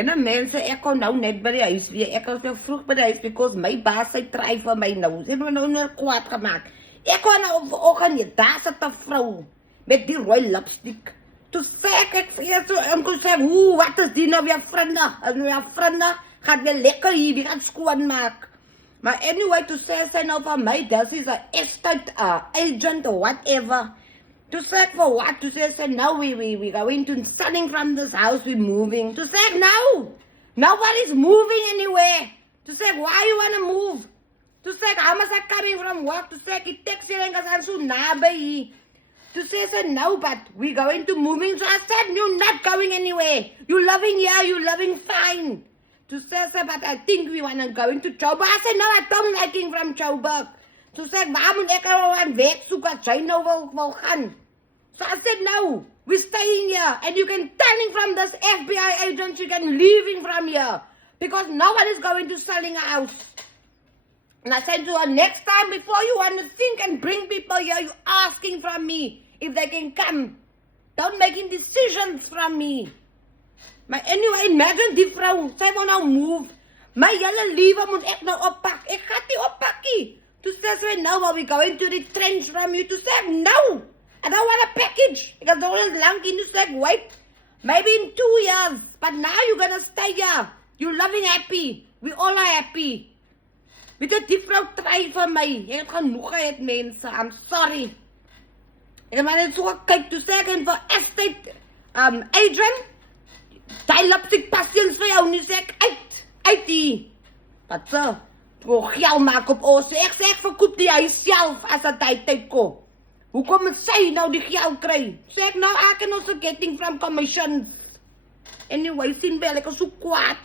Ken mense, ek kon nou net by die huis weer. Ek was weer vroeg by die huis because my baas hy try vir my nou. Sy het my nou net kwaad gemaak. Ek kon nou vanoggend nie, daar sit 'n vrou met die rooi lipstick. Toe sê ek vir jou so, en sê, wat is die nou weer vriende? En weer vriende gaat weer lekker hier, wie gaan skoon maak. Maar anyway, toe sê sy nou van my, this is a estate agent or whatever. To say for what? To say now we going to selling from this house, we moving. To say no, nobody's moving anywhere. To say why you wanna move? To say how much are coming from work? To say it takes you and so nabai. To say no, but we going to moving. So I said you're not going anywhere. You loving here, you loving fine. To say but I think we wanna go into Joburg. I said no, I don't liking from Joburg. To say waar moet ek nou aan werk soek wat sy nou wil gaan? So I said, no, we're staying here. And you can turning from this FBI agent, you can leaving from here. Because no one is going to selling a house. And I said to her, next time before you want to think and bring people here, you asking from me if they can come. Don't making decisions from me. Maar anyway, imagine die vrou, sy wil nou move. My hele lewe moet ek nou oppak. Ek gaan nie oppak nie. To say, no, are we going to retrench from you? To say, no. I don't want a package. Because the whole long in this like, wait, maybe in 2 years. But now you're gonna stay here. You're loving happy. We all are happy. Weet jy, die vrou try vir my. Jy het genoeg gehad, mense. I'm sorry. En maar net so kyk toe sê ek en vir estate agent, die lipstick patiëns vir jou, nu sê ek uit die. Wat so? Toe geld maak op ons. Ek sê ek verkoop die huis self as dat hy tyd kom. Hoekom moet sy nou die geld kry? Sê ek nou, ek en ons getting from commissions. Anyway, sien wel, ek is so kwaad.